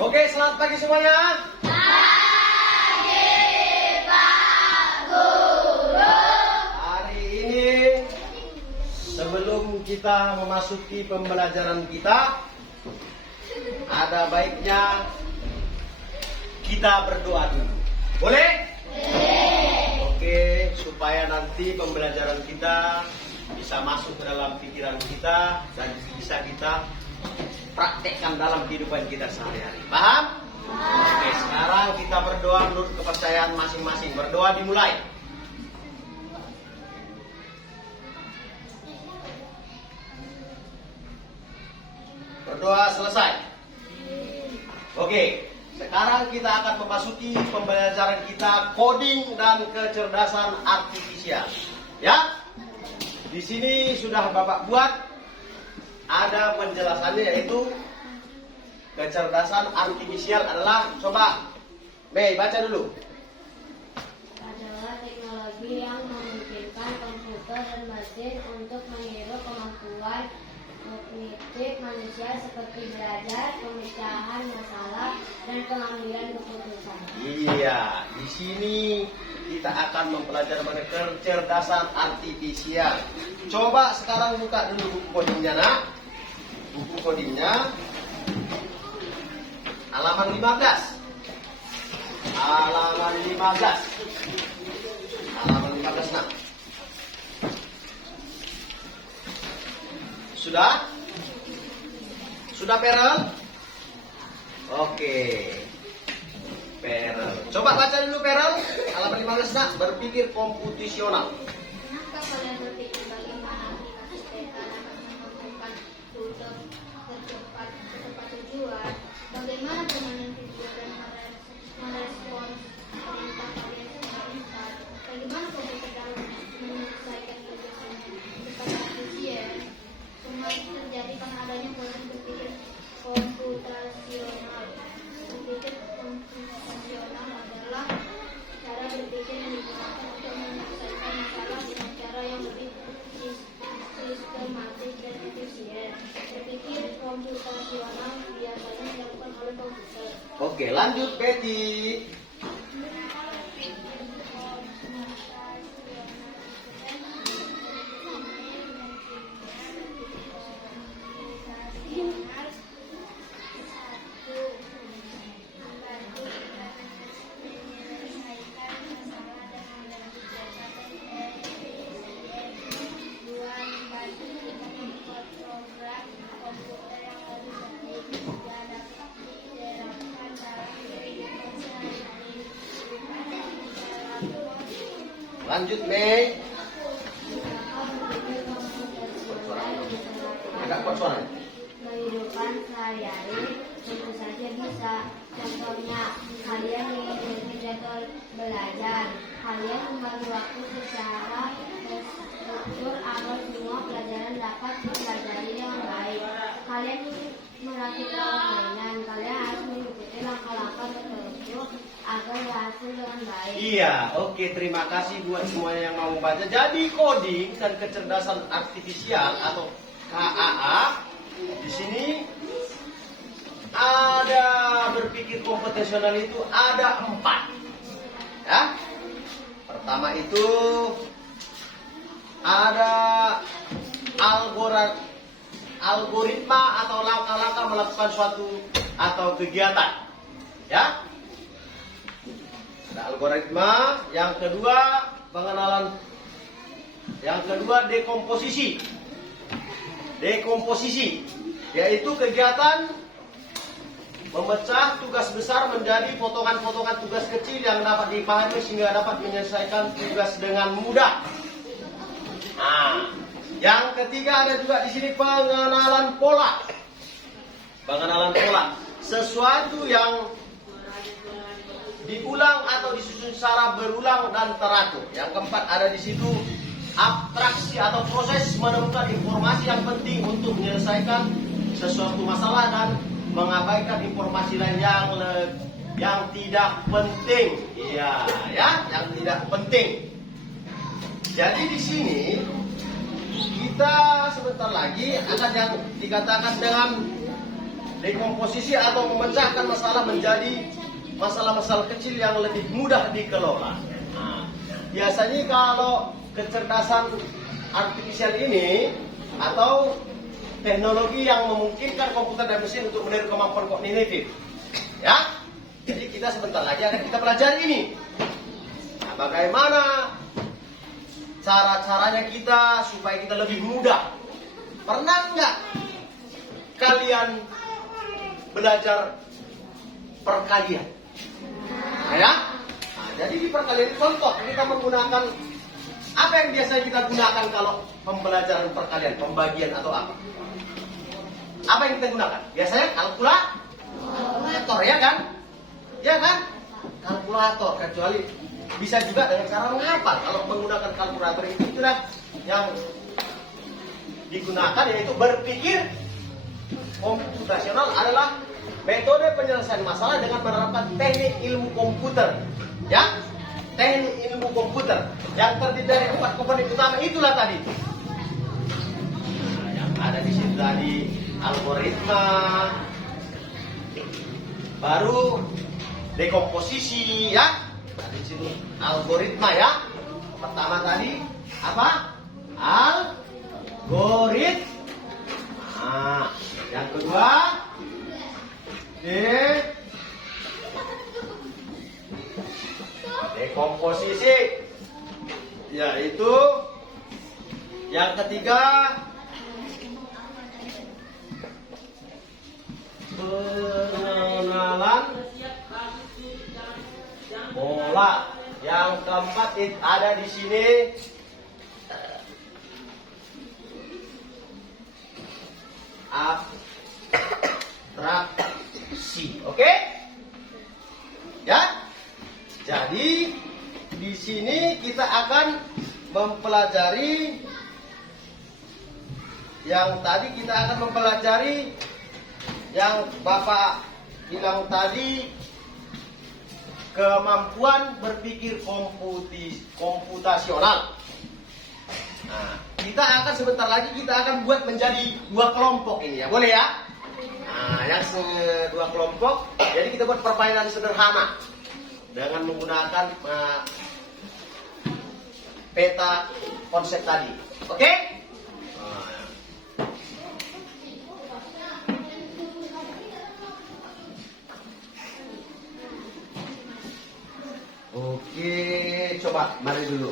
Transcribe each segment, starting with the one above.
Oke, selamat pagi semuanya. Pagi, Pak Guru. Hari ini sebelum kita memasuki pembelajaran kita, ada baiknya kita berdoa dulu. Boleh? Oke, supaya nanti pembelajaran kita bisa masuk ke dalam pikiran kita dan bisa kita praktekkan dalam kehidupan kita sehari-hari. Paham? Oke, sekarang kita berdoa menurut kepercayaan masing-masing. Berdoa dimulai. Berdoa selesai. Oke, sekarang kita akan memasuki pembelajaran kita coding dan kecerdasan artifisial. Ya, di sini sudah Bapak buat ada penjelasannya, yaitu kecerdasan artifisial adalah, coba Mei baca dulu. Adalah teknologi yang memungkinkan komputer dan mesin untuk meniru kemampuan kognitif manusia seperti belajar, pemecahan masalah, dan pengambilan keputusan. Iya, di sini kita akan mempelajari mengenai kecerdasan artifisial. Coba sekarang buka dulu buku codingnya, nak. Buku codingnya halaman 15. Halaman 15. Halaman 15, nak. Sudah? Sudah, Perel? Oke. Perel. Coba baca dulu, Perel. Halaman 15, nak. Berpikir komputasional. Pernahkah kalian berpikir bagaimana aplikasi peta dapat menentukan rute tercepat tujuan? Bagaimana permainan video dan merespons perintah kalian secara instan? Bagaimana komputer dalam menyelesaikan tugas cepat dan efisien? Semua itu terjadi karena adanya proses berpikir komputasional. Berpikir komputasional adalah cara berpikir yang digunakan untuk menyelesaikan masalah dengan cara yang lebih sistematis dan efisien. Berpikir komputasional biasanya dilakukan oleh komputer. Oke, lanjut, Betty. Lanjut, Mei. Agak kuat suaranya. Kehidupan sehari-hari tentu saja bisa. Contohnya, kalian ingin menjadi jadwal belajar. Kalian membagi waktu secara terstruktur agar semua pelajaran dapat dipelajari dengan baik. Kalian melatih permainan. Kalian harus mengikuti langkah-langkah tertentu agar berhasil dengan baik. Iya, oke, terima kasih buat semuanya yang mau membaca. Jadi coding dan kecerdasan artifisial atau KAA di sini ada berpikir komputasional itu ada 4. Ya. Pertama itu ada algoritma atau langkah-langkah melakukan suatu atau kegiatan. Ya. Ada algoritma. Yang kedua pengenalan. Yang kedua dekomposisi. Dekomposisi yaitu kegiatan memecah tugas besar menjadi potongan-potongan tugas kecil yang dapat dipahami sehingga dapat menyelesaikan tugas dengan mudah. Nah, yang ketiga ada juga di sini pengenalan pola. Pengenalan pola, sesuatu yang diulang atau disusun secara berulang dan teratur. Yang keempat ada di situ abstraksi atau proses menemukan informasi yang penting untuk menyelesaikan sesuatu masalah dan mengabaikan informasi lain yang tidak penting. Iya, ya, yang tidak penting. Jadi di sini kita sebentar lagi akan yang dikatakan dengan dekomposisi atau memecahkan masalah menjadi masalah-masalah kecil yang lebih mudah dikelola. Nah, biasanya kalau kecerdasan artifisial ini atau teknologi yang memungkinkan komputer dan mesin untuk meniru kemampuan kognitif, ya. Jadi kita sebentar lagi akan kita pelajari ini. Nah, bagaimana cara-caranya kita supaya kita lebih mudah. Pernah nggak kalian belajar perkalian? Ya? Nah, jadi di perkalian contoh kita menggunakan apa yang biasa kita gunakan kalau pembelajaran perkalian, pembagian atau apa? Apa yang kita gunakan? Biasanya kalkulator, ya kan? Ya kan? Kalkulator, kecuali bisa juga dengan cara menghafal. Kalau menggunakan kalkulator itu sudah yang digunakan yaitu berpikir komputasional adalah metode penyelesaian masalah dengan menerapkan teknik ilmu komputer. Ya, teknik ilmu komputer yang terdiri dari 4 komponen utama itulah tadi. Nah, yang ada di sini tadi algoritma, baru dekomposisi, ya. Nah, di sini algoritma, ya. Pertama tadi apa? Algoritma. Nah, yang kedua dekomposisi, yaitu yang ketiga pengenalan pola, yang keempat ada di sini abstraksi. Oke? Ya? Jadi di sini kita akan mempelajari yang tadi, kita akan mempelajari yang Bapak bilang tadi, kemampuan berpikir komputasional. Nah, kita akan sebentar lagi kita akan buat menjadi 2 kelompok ini, ya. Boleh, ya? Nah, yang 2 kelompok. Jadi kita buat permainan sederhana dengan menggunakan peta konsep tadi. Oke? Oke, coba mari dulu.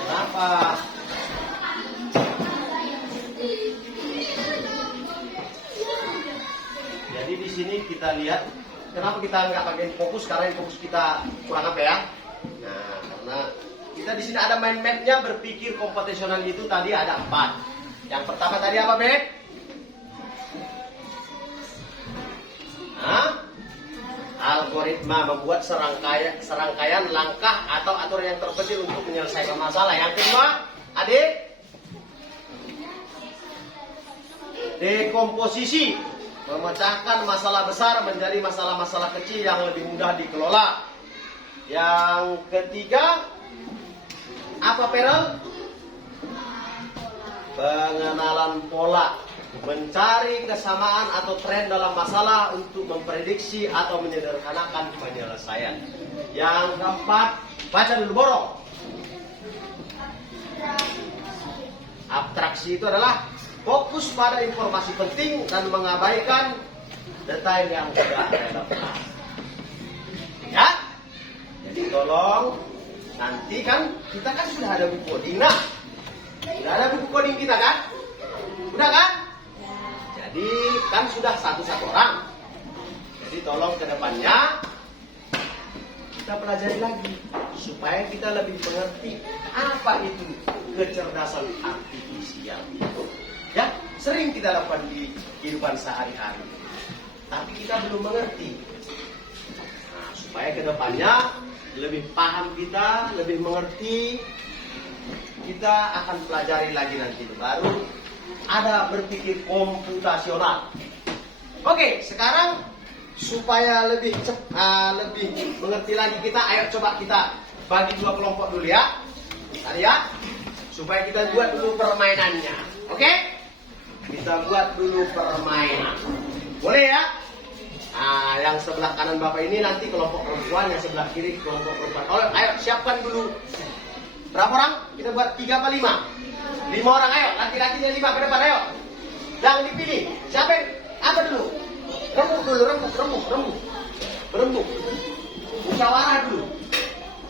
Kenapa? Jadi di sini kita lihat kenapa kita nggak pakai fokus, karena fokus kita kurang apa, ya? Nah, karena kita di sini ada mind map-nya berpikir komputasional itu tadi ada 4. Yang pertama tadi apa, Beb? Algoritma, membuat serangkaian langkah atau aturan yang terpencil untuk menyelesaikan masalah. Yang kedua, adik, dekomposisi, memecahkan masalah besar menjadi masalah-masalah kecil yang lebih mudah dikelola. Yang ketiga, apa, Perel? Pengenalan pola, mencari kesamaan atau tren dalam masalah untuk memprediksi atau menyederhanakan penyelesaian. Yang keempat, baca dulu, borong. Abstraksi itu adalah fokus pada informasi penting dan mengabaikan detail yang tidak relevan. Ya? Jadi tolong, nanti kan kita kan sudah ada buku coding. Nah, sudah ada buku coding kita kan? Udah kan? Jadi kan sudah satu orang. Jadi tolong ke depannya kita pelajari lagi supaya kita lebih mengerti apa itu kecerdasan artifisial itu. Ya, sering kita lakukan di kehidupan sehari-hari, tapi kita belum mengerti. Nah, supaya ke depannya lebih paham kita, lebih mengerti, kita akan pelajari lagi nanti. Baru ada berpikir komputasional. Oke, sekarang supaya lebih mengerti lagi kita, ayo coba kita bagi 2 kelompok dulu, ya. Tadi ya. Supaya kita buat dulu permainannya. Oke? Kita buat dulu permainan. Boleh ya? Nah, yang sebelah kanan Bapak ini nanti kelompok perempuan, yang sebelah kiri kelompok perempuan. Oh, ayo siapkan dulu. Berapa orang? Kita buat 3 apa 5? 5 orang, ayo. Laki-lakinya 5 ke depan, ayo. Yang dipilih. Siapa yang apa dulu? Rembuk dulu, rembuk. Berembuk. Musyawarah dulu.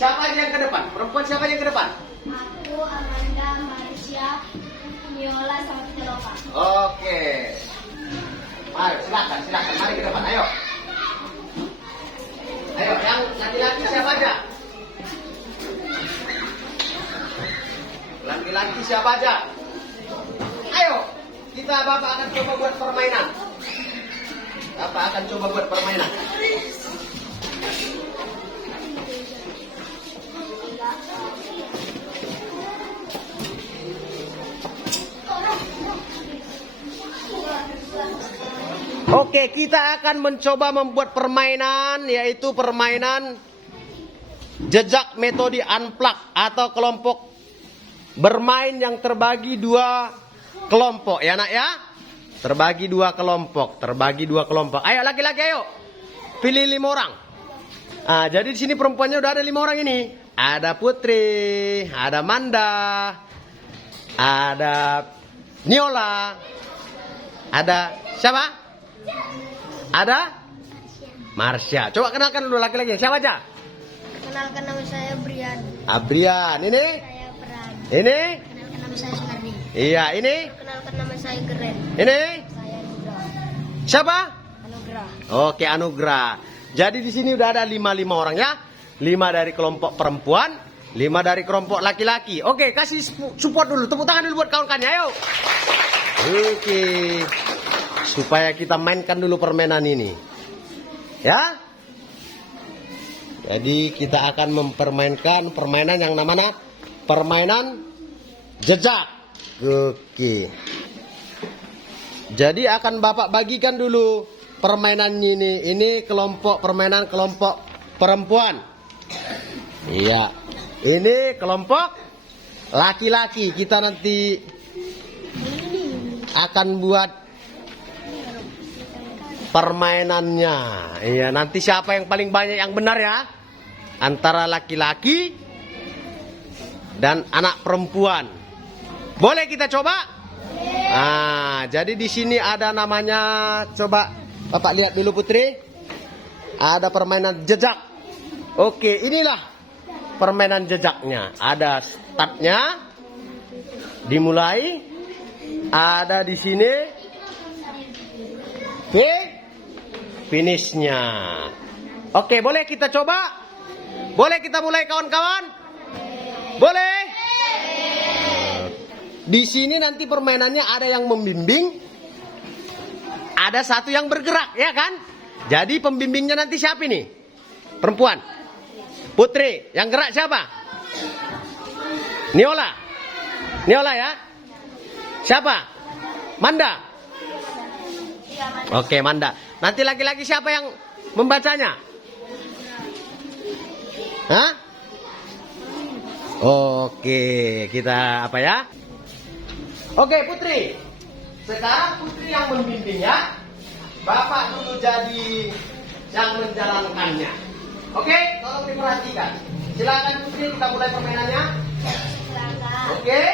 Siapa aja yang ke depan? Perempuan siapa yang ke depan? Aku, Amanda, Marsha, Niola, sama Teloka. Oke. Ayo, silakan. Mari ke depan, ayo. Ayo, yang laki-laki siapa aja? Laki-laki siapa aja? Ayo, Bapak akan coba buat permainan. Oke, kita akan mencoba membuat permainan, yaitu permainan jejak metode unplug atau kelompok bermain yang terbagi 2 kelompok ya nak ya. Terbagi 2 kelompok. Ayo laki-laki ayo. Pilih 5 orang. Ah, jadi di sini perempuannya udah ada 5 orang ini. Ada Putri, ada Manda, ada Niola, ada siapa? Ada Marsha. Coba kenalkan dulu laki-laki. Siapa aja? Kenalkan nama saya Brian. Abrian. Ini? Saya Peran. Ini? Kenalkan nama saya Sunardi. Iya, ini? Kenalkan nama saya Geren. Ini? Saya Anugrah. Siapa? Anugrah. Oke, Anugrah. Jadi di sini udah ada 5 orang ya. 5 dari kelompok perempuan, 5 dari kelompok laki-laki. Oke, kasih support dulu. Tepuk tangan dulu buat kawan-kawannya. Ayo. Oke. Supaya kita mainkan dulu permainan ini. Ya. Jadi kita akan mempermainkan permainan yang namanya permainan jejak. Oke. Jadi akan Bapak bagikan dulu permainan ini. Ini permainan kelompok perempuan. Iya. Ini kelompok laki-laki. Kita nanti akan buat permainannya. Iya, nanti siapa yang paling banyak yang benar ya? Antara laki-laki dan anak perempuan. Boleh kita coba? Ah, jadi di sini ada namanya, coba Bapak lihat dulu Putri. Ada permainan jejak. Oke, inilah permainan jejaknya. Ada startnya, dimulai. Ada di sini finishnya. Oke, boleh kita coba? Boleh kita mulai kawan-kawan? Boleh? Di sini nanti permainannya ada yang membimbing, ada satu yang bergerak, ya kan? Jadi pembimbingnya nanti siapa nih? Perempuan. Putri. Yang gerak siapa? Niola. Niola ya? Siapa? Manda. Oke, Manda. Nanti laki-laki siapa yang membacanya? Hah? Oke, kita apa ya? Oke, Putri. Sekarang Putri yang membimbing ya. Bapak dulu jadi yang menjalankannya. Oke, tolong diperhatikan. Silakan Putri, kita mulai permainannya. Silakan. Oke.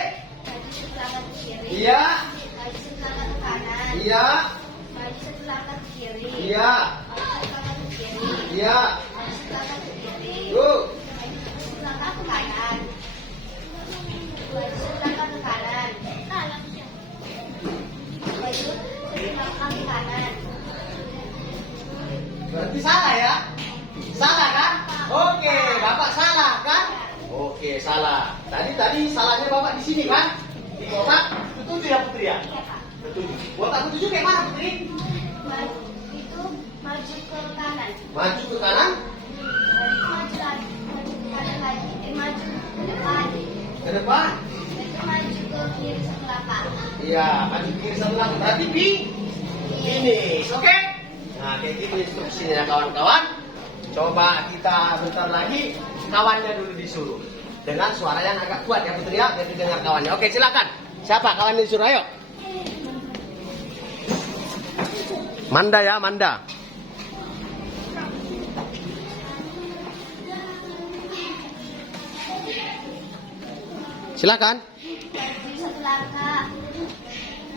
Maju sebelah ke kiri. Iya. Maju sebelah ke kanan. Iya. Maju sebelah ke kiri. Iya. Maju sebelah ke kiri. Iya. Maju sebelah ke kiri. Yuk. Maju sebelah ke kanan. Maju sebelah ke kanan. Maju sebelah ke kanan. Berarti salah ya? Salah kan? Oke, Bapak salah kan? Oke, salah. Tadi salahnya Bapak di sini kan? Di kotak ketujuh ya Putri ya? Iya, Pak. Ketujuh. Kotak ketujuh kayak mana Putri? Itu maju ke kanan. Maju ke kanan, Maju lagi. Maju ke kanan lagi. Maju ke depan. ke depan. Itu maju ke kiri sebelah Pak. Iya, maju ke kiri sebelah. Berarti finish. Oke? Nah, kayak gitu instruksinya ya kawan-kawan. Coba kita bentar lagi kawannya dulu disuruh. dengan suara yang agak kuat ya Putri ya, biar didengar kawannya. Oke, silakan. Siapa kawan yang disuruh? Ayo. Manda ya, Manda. Silakan. Satu langkah.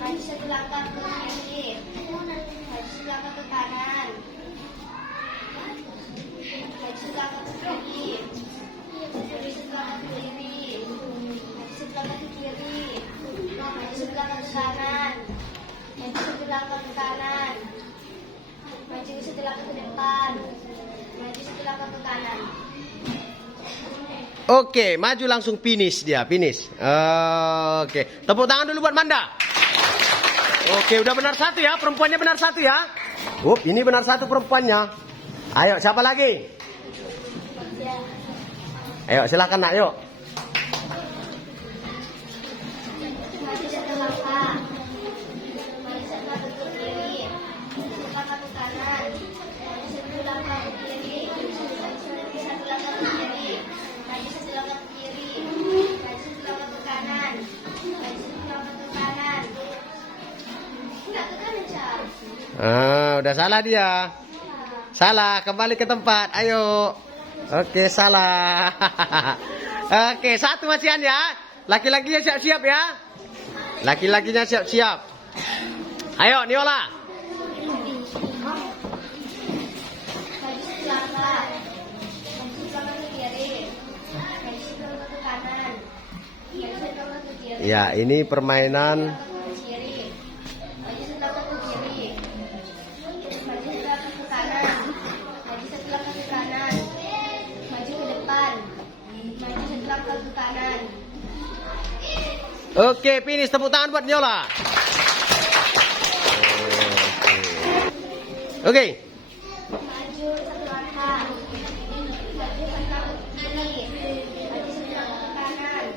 Maju satu langkah ke kiri. Maju satu langkah ke kanan. Maju satu langkah ke kiri. Maju satu langkah ke kiri. Maju satu langkah ke kiri. Maju satu langkah ke kanan. Maju satu langkah ke kanan. Maju satu langkah ke depan. Maju satu langkah ke kanan. Oke, maju langsung finish dia, finish. Oke, tepuk tangan dulu buat Manda. Oke, udah benar satu ya, perempuannya benar satu ya. Ini benar satu perempuannya. Ayo, siapa lagi? Ayo, silakan nak, yuk. Maju satu langkah. Maju satu langkah ke kiri. Satu langkah ke kanan. Maju satu langkah ke kiri. Satu langkah ke kiri. Maju satu langkah ke kiri. Maju satu langkah ke kanan. Maju satu langkah ke kanan. Enggak ke kanan, Cak. Udah salah dia. Salah, kembali ke tempat. Ayo. Oke, salah. Oke, satu masihan ya. Laki-lakinya siap-siap ya. Laki-lakinya siap-siap. Ayo, Niola. Maju satu langkah. Maju satu langkah ke kiri. Maju satu langkah ke kanan. Maju satu langkah ke kiri. Ya, ini permainan. Ke kiri. Maju satu langkah ke kiri. Maju satu langkah ke kanan. Maju satu langkah ke kanan. Maju ke depan. Maju satu langkah ke kanan. Oke, finish. Tepuk tangan buat Niola. Oke. Maju satu langkah. Maju satu langkah ke kiri. Maju satu langkah ke kanan.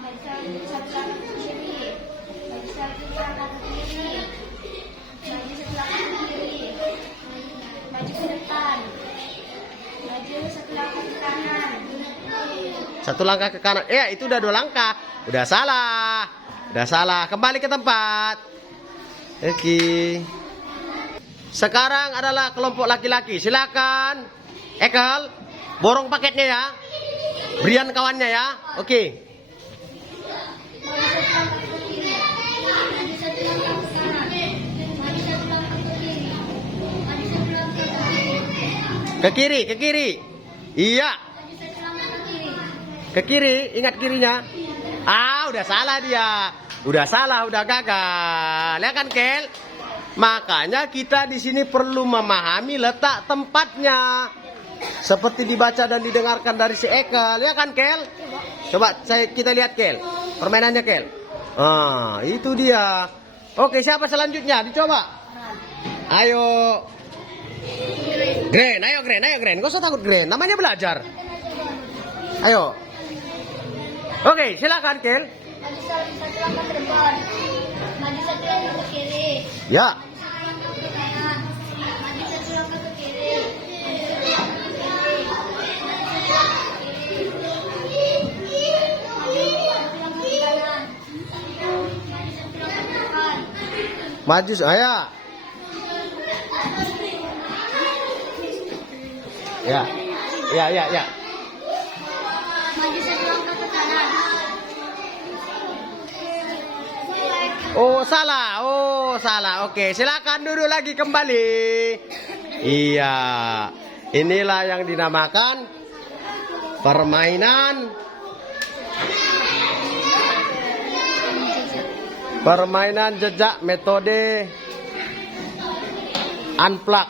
Maju satu langkah ke kiri. Maju satu langkah ke kiri. Maju satu langkah ke kiri. Maju ke depan. Maju satu langkah ke kanan. Satu langkah ke kanan. Itu udah 2 langkah. Udah salah. Udah salah. Kembali ke tempat. Oke. Sekarang adalah kelompok laki-laki. Silakan. Ekel, borong paketnya ya. Berian kawannya ya. Oke. Maju satu langkah ke kiri. Maju satu langkah ke kanan. Maju satu langkah ke kiri. Maju satu langkah ke kiri. Ke kiri, ke kiri. Iya. Maju satu langkah ke kiri. Ke kiri, ingat kirinya. Udah salah dia. Udah salah, udah gagal. Ya kan, Kel? Makanya kita di sini perlu memahami letak tempatnya. Seperti dibaca dan didengarkan dari si Ekel, ya kan, Kel? Coba kita lihat, Kel. Permainannya, Kel. Itu dia. Oke, siapa selanjutnya? Dicoba. Ayo. Gren, ayo Gren, ayo Gren. Gak usah takut Gren, namanya belajar. Ayo. Oke, silakan, Kel. Maju satu langkah ke depan. Maju satu langkah ke kiri. Ya. Maju satu langkah ke kanan. Maju satu langkah ke kiri. Maju, saya. Ya. Ya, ya, ya. Maju satu langkah ke kanan. Oh, salah. Oh, salah. Oke, silakan duduk lagi kembali. Iya. Inilah yang dinamakan permainan jejak metode unplug.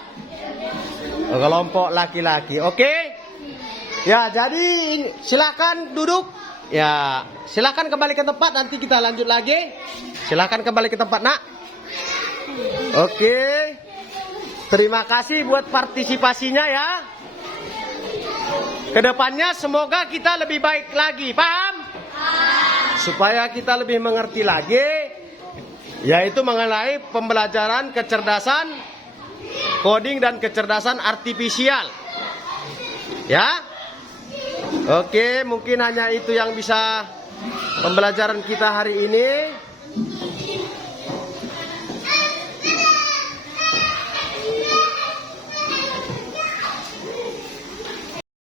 Kelompok laki-laki. Oke? Ya, jadi silakan duduk. Ya, silakan kembali ke tempat, nanti kita lanjut lagi. Silakan kembali ke tempat, Nak. Oke. Terima kasih buat partisipasinya ya. Kedepannya semoga kita lebih baik lagi, paham? Supaya kita lebih mengerti lagi, yaitu mengenai pembelajaran kecerdasan coding dan kecerdasan artifisial. Ya. Oke, mungkin hanya itu yang bisa pembelajaran kita hari ini.